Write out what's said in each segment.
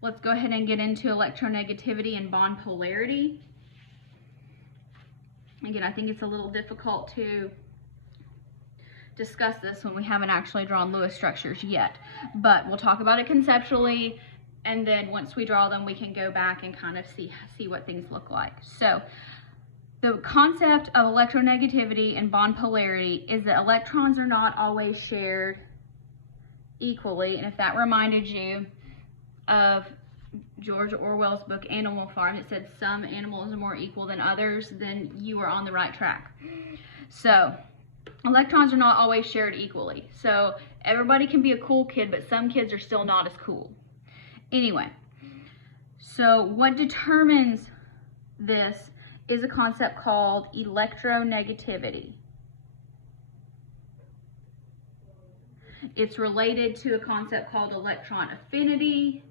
let's go ahead and get into electronegativity and bond polarity. Again, I think it's a little difficult to discuss this when we haven't actually drawn Lewis structures yet, but we'll talk about it conceptually, and then once we draw them, we can go back and kind of see what things look like. So the concept of electronegativity and bond polarity is that electrons are not always shared equally, and if that reminded you of George Orwell's book Animal Farm, it said some animals are more equal than others, then you are on the right track. So electrons are not always shared equally. So everybody can be a cool kid, but some kids are still not as cool. Anyway, so what determines this is a concept called electronegativity. It's related to a concept called electron affinity,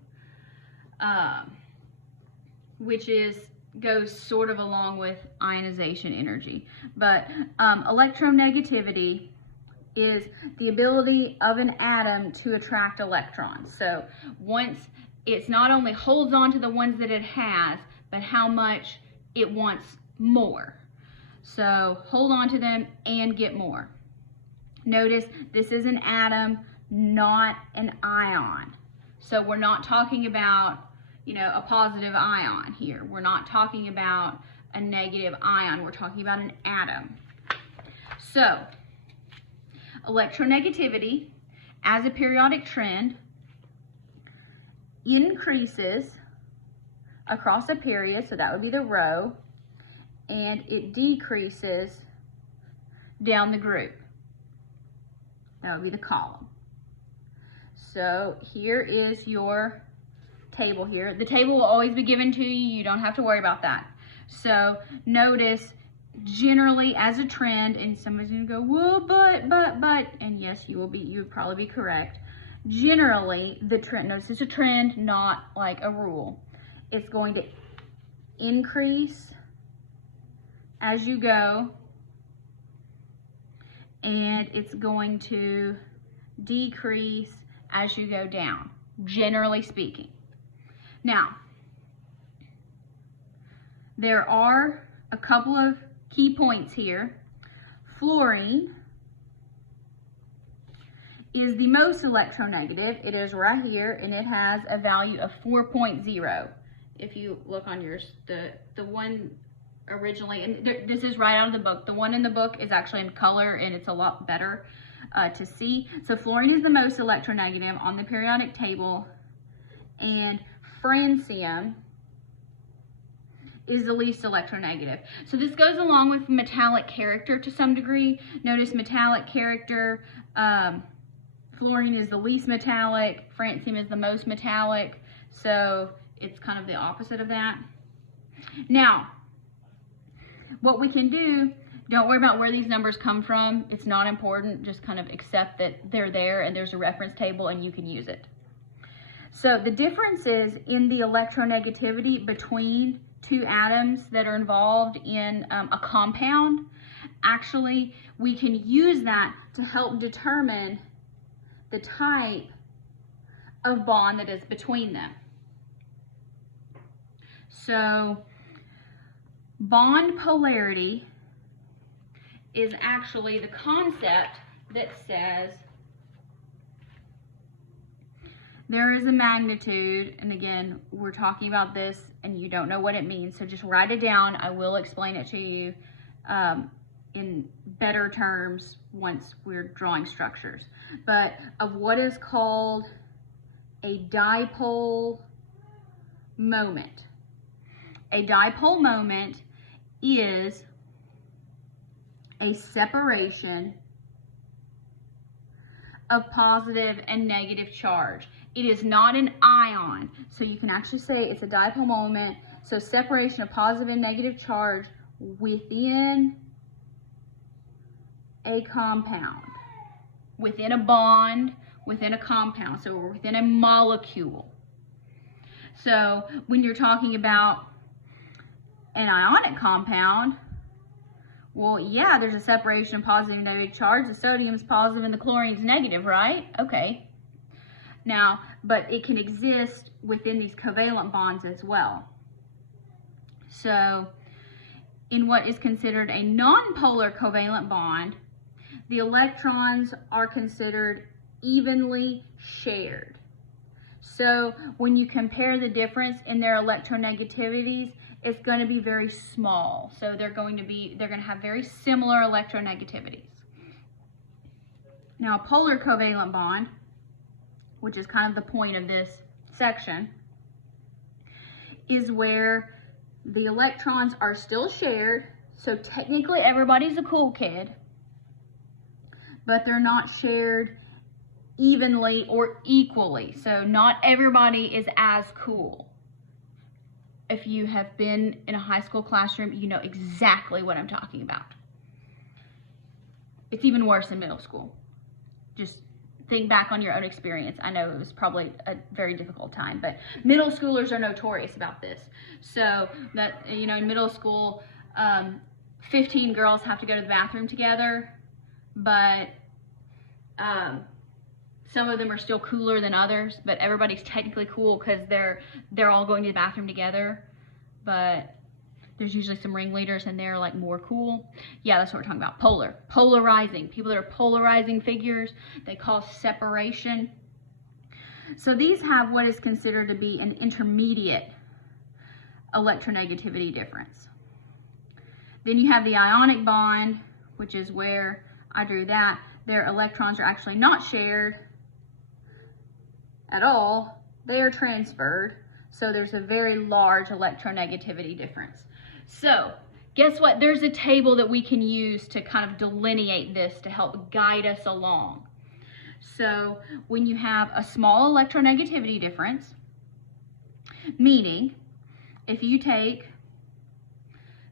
which goes sort of along with ionization energy. But electronegativity is the ability of an atom to attract electrons. So once it's not only holds on to the ones that it has, but how much it wants more. So hold on to them and get more. Notice this is an atom, not an ion. So we're not talking about, a positive ion here. We're not talking about a negative ion. We're talking about an atom. So electronegativity as a periodic trend increases across a period, so that would be the row, and it decreases down the group. That would be the column. So here is your table here. The table will always be given to you. You don't have to worry about that. So notice generally as a trend, and somebody's gonna go, whoa, but, and yes, you would probably be correct. Generally, the trend, notice it's a trend, not like a rule. It's going to increase as you go, and it's going to decrease as you go down, generally speaking. Now, there are a couple of key points here. Fluorine is the most electronegative. It is right here, and it has a value of 4.0. If you look on yours, the one originally, and this is right out of the book. The one in the book is actually in color, and it's a lot better to see. So fluorine is the most electronegative on the periodic table, and francium is the least electronegative. So this goes along with metallic character to some degree. Notice metallic character, fluorine is the least metallic, francium is the most metallic, so it's kind of the opposite of that. Now, what we can do, don't worry about where these numbers come from. It's not important. Just kind of accept that they're there and there's a reference table and you can use it. So the differences in the electronegativity between two atoms that are involved in a compound, actually we can use that to help determine the type of bond that is between them. So bond polarity is actually the concept that says there is a magnitude, and again, we're talking about this and you don't know what it means, so just write it down. I will explain it to you in better terms once we're drawing structures. But of what is called a dipole moment. A dipole moment is a separation of positive and negative charge. It is not an ion, so you can actually say it's a dipole moment. So separation of positive and negative charge within a compound, within a bond, within a compound, so within a molecule. So when you're talking about an ionic compound, well, yeah, there's a separation of positive and negative charge. The sodium is positive and the chlorine is negative, right? Okay. Now, but it can exist within these covalent bonds as well. So, in what is considered a nonpolar covalent bond, the electrons are considered evenly shared. So when you compare the difference in their electronegativities, it's going to be very small. So they're going to have very similar electronegativities. Now a polar covalent bond, which is kind of the point of this section, is where the electrons are still shared. So technically everybody's a cool kid, but they're not shared evenly or equally. So not everybody is as cool. If you have been in a high school classroom, you know exactly what I'm talking about. It's even worse in middle school. Just think back on your own experience. I know it was probably a very difficult time, but middle schoolers are notorious about this. So that, you know, in middle school, 15 girls have to go to the bathroom together, but some of them are still cooler than others, but everybody's technically cool because they're all going to the bathroom together. But there's usually some ringleaders and they're like more cool. Yeah, that's what we're talking about. Polarizing. People that are polarizing figures, they cause separation. So these have what is considered to be an intermediate electronegativity difference. Then you have the ionic bond, which is where I drew that. Their electrons are actually not shared at all. They are transferred. So there's a very large electronegativity difference. So guess what? There's a table that we can use to kind of delineate this to help guide us along. So when you have a small electronegativity difference, meaning if you take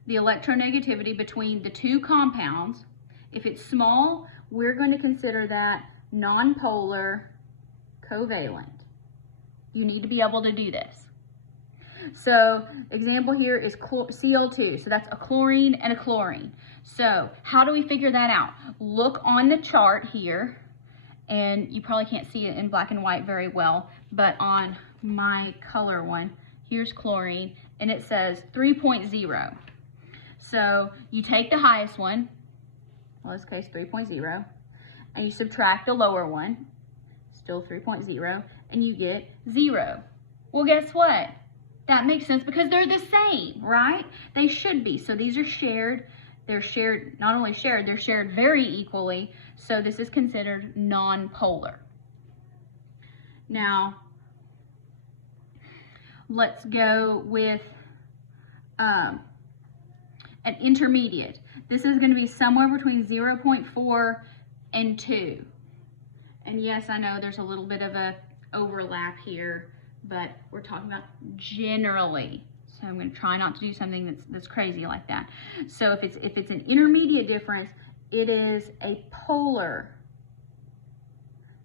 the electronegativity between the two compounds, if it's small, we're going to consider that nonpolar covalent. You need to be able to do this. So example here is Cl2, so that's a chlorine and a chlorine. So how do we figure that out? Look on the chart here, and you probably can't see it in black and white very well, but on my color one, here's chlorine, and it says 3.0. So you take the highest one, well, in this case 3.0, and you subtract the lower one, still 3.0, and you get 0. Well, guess what? That makes sense because they're the same, right? They should be. So these are shared. They're shared, not only shared, they're shared very equally. So this is considered nonpolar. Now, let's go with an intermediate. This is going to be somewhere between 0.4 and 2. And yes, I know there's a little bit of a overlap here, but we're talking about generally. So I'm going to try not to do something that's crazy like that. So if it's an intermediate difference, it is a polar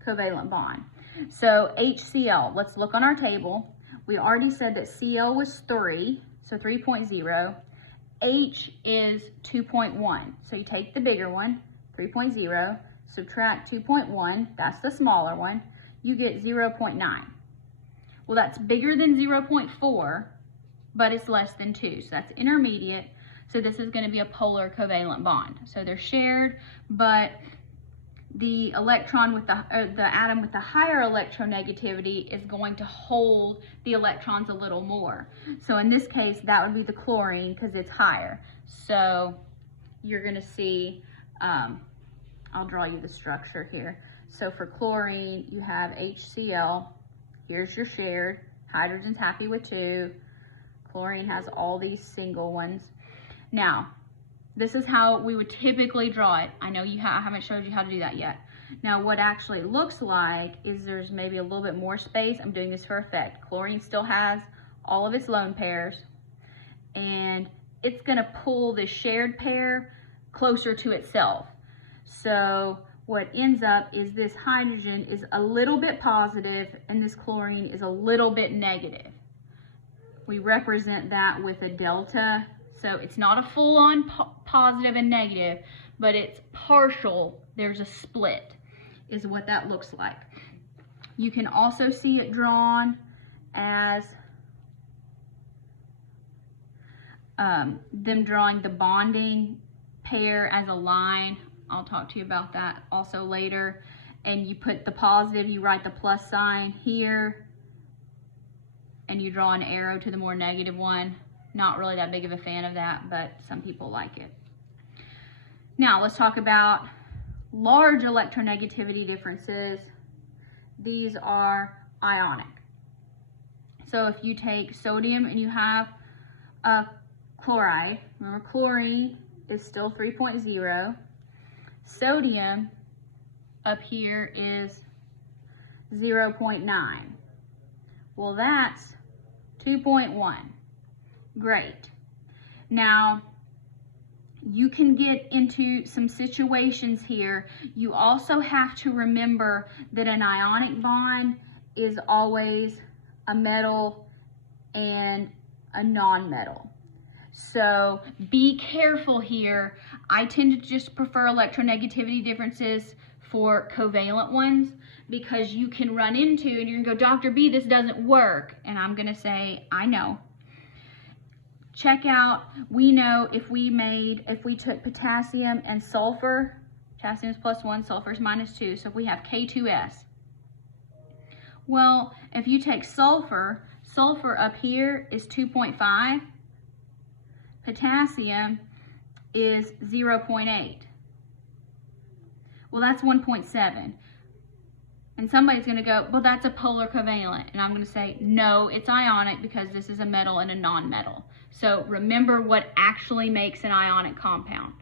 covalent bond. So HCl, let's look on our table. We already said that Cl was 3, so 3.0. H is 2.1. So you take the bigger one, 3.0, subtract 2.1, that's the smaller one, you get 0.9. Well, that's bigger than 0.4, but it's less than 2. So that's intermediate. So this is going to be a polar covalent bond. So they're shared, but the electron with the atom with the higher electronegativity is going to hold the electrons a little more. So in this case, that would be the chlorine because it's higher. So you're going to see, I'll draw you the structure here. So for chlorine, you have HCl. Here's your shared. Hydrogen's happy with 2. Chlorine has all these single ones. Now, this is how we would typically draw it. I know I haven't showed you how to do that yet. Now, what actually looks like is there's maybe a little bit more space. I'm doing this for effect. Chlorine still has all of its lone pairs, and it's going to pull the shared pair closer to itself. So what ends up is this hydrogen is a little bit positive and this chlorine is a little bit negative. We represent that with a delta. So it's not a full-on positive and negative, but it's partial. There's a split is what that looks like. You can also see it drawn as them drawing the bonding pair as a line. I'll talk to you about that also later. And you put the positive, you write the plus sign here, and you draw an arrow to the more negative one. Not really that big of a fan of that, but some people like it. Now let's talk about large electronegativity differences. These are ionic. So if you take sodium and you have a chloride, remember chlorine is still 3.0. Sodium up here is 0.9. Well, that's 2.1. Great. Now, you can get into some situations here. You also have to remember that an ionic bond is always a metal and a non-metal. So be careful here. I tend to just prefer electronegativity differences for covalent ones, because you can run into and you're gonna go, Dr. B, this doesn't work. And I'm gonna say, I know. Check out, we know if we took potassium and sulfur, potassium is +1, sulfur is -2, so if we have K2S. Well, if you take sulfur up here is 2.5, potassium is 0.8. Well, that's 1.7. And somebody's gonna go, well, that's a polar covalent. And I'm gonna say, no, it's ionic because this is a metal and a non-metal. So remember what actually makes an ionic compound.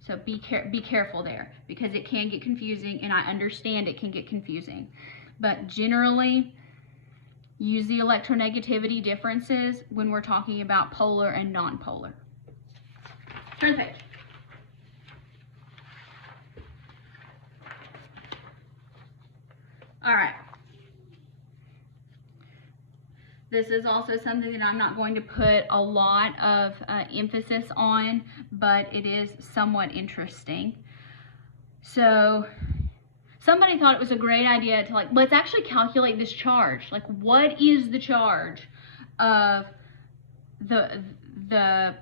So be careful there, because it can get confusing, and I understand it can get confusing. But generally, use the electronegativity differences when we're talking about polar and non-polar. Turn the page. All right. This is also something that I'm not going to put a lot of emphasis on, but it is somewhat interesting. So somebody thought it was a great idea to let's actually calculate this charge. Like, what is the charge of the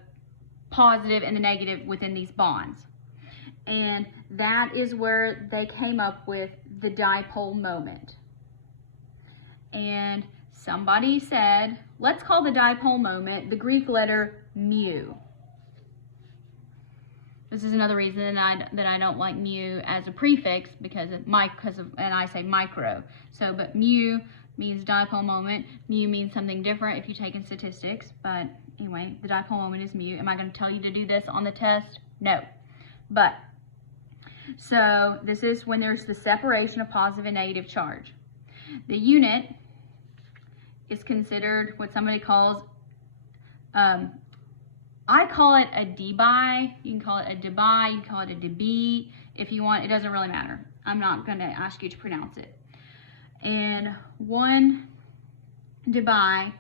positive and the negative within these bonds? And that is where they came up with the dipole moment. And somebody said, let's call the dipole moment the Greek letter mu. This is another reason that I don't like mu as a prefix, because and I say micro. So, but mu means dipole moment. Mu means something different if you take in statistics. But anyway, the dipole moment is mu. Am I going to tell you to do this on the test? No. But so this is when there's the separation of positive and negative charge. The unit is considered what somebody calls, I call it a dBi. You can call it a dBi, you can call it a dB if you want. It doesn't really matter. I'm not going to ask you to pronounce it. And 1 dBi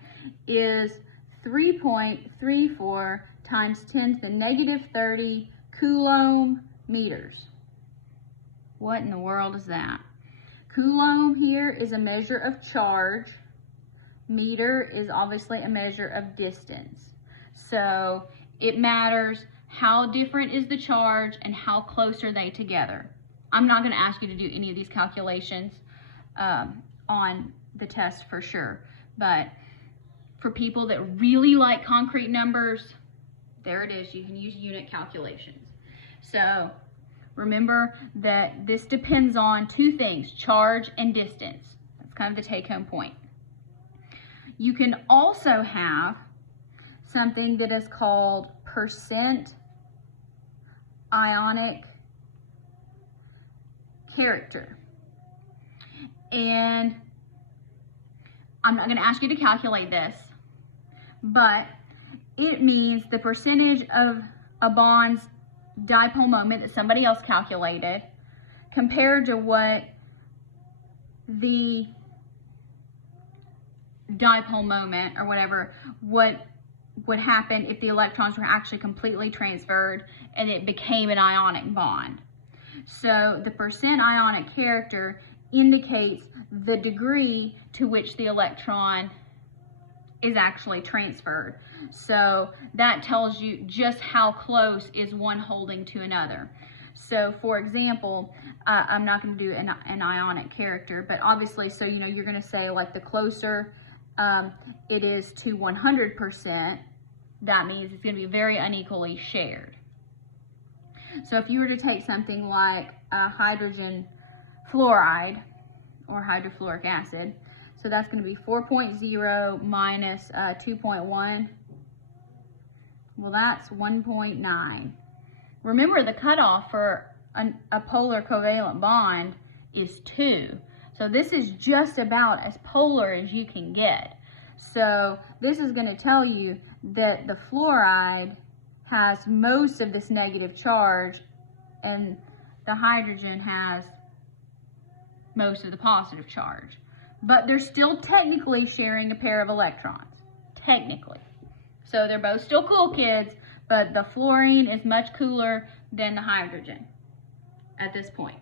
is 3.34 times 10 to the negative 30 coulomb meters. What in the world is that? Coulomb here is a measure of charge. Meter is obviously a measure of distance. So it matters how different is the charge and how close are they together. I'm not going to ask you to do any of these calculations on the test for sure. But for people that really like concrete numbers, there it is. You can use unit calculations. So remember that this depends on two things, charge and distance. That's kind of the take-home point. You can also have something that is called percent ionic character. And I'm not going to ask you to calculate this, but it means the percentage of a bond's dipole moment that somebody else calculated compared to what the dipole moment or whatever, what would happen if the electrons were actually completely transferred and it became an ionic bond. So the percent ionic character indicates the degree to which the electron is actually transferred. So that tells you just how close is one holding to another. So for example, I'm not going to do an ionic character, but obviously, so you know, you're going to say like the closer it is to 100%, that means it's going to be very unequally shared. So if you were to take something like hydrogen fluoride or hydrofluoric acid, so that's going to be 4.0 minus 2.1. Well, that's 1.9. Remember, the cutoff for a polar covalent bond is 2. So this is just about as polar as you can get. So this is going to tell you that the fluoride has most of this negative charge and the hydrogen has most of the positive charge. But they're still technically sharing a pair of electrons, technically. So they're both still cool, kids, but the fluorine is much cooler than the hydrogen at this point.